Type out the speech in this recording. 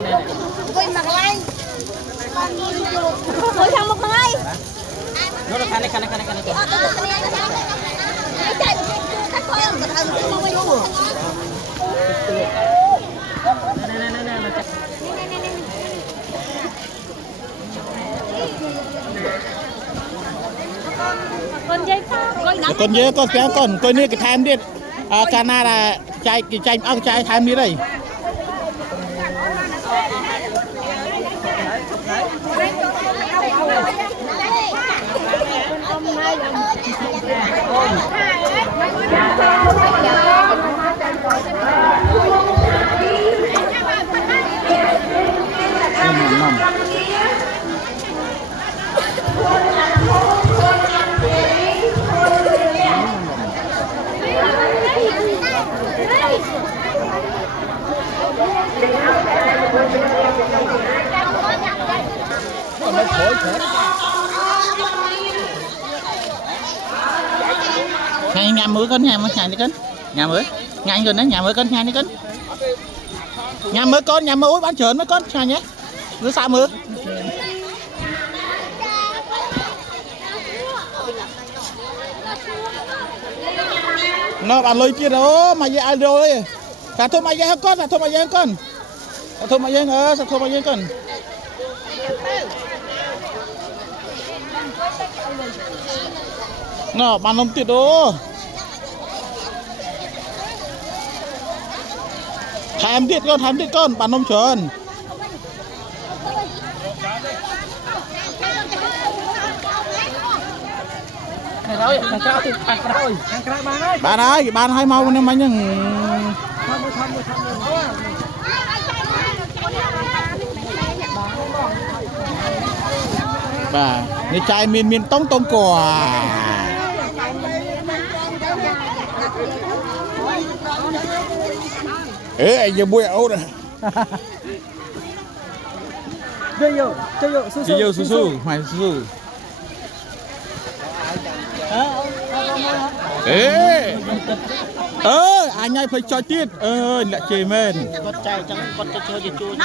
Ngồi sang một ngay. Nó khăn này. Con dê con kéo con coi này cái tham đi Canada chạy ăn chạy tham đi đây nhà mới con nhà mới nhà đi con nhà mới nhà rồi đấy nhà mới con nhà đi con nhà mới con nhà mới bán trơn với con cha nhé cứ sao mưa nó bạn lôi kia đó mà vậy ai rồi cả thôi mà vậy con thôi mà vậy con thôi mà vậy thôi mà vậy con nó bạn không tiệt đâu tham tiệt con bạn không chuẩn bạn hai mau nên mấy nhằng bà người trai miền tông quả ê anh giờ bụi ấu này chơi su mày su ê anh ấy phải cho tiết lại chơi men con trai chẳng con chơi gì chui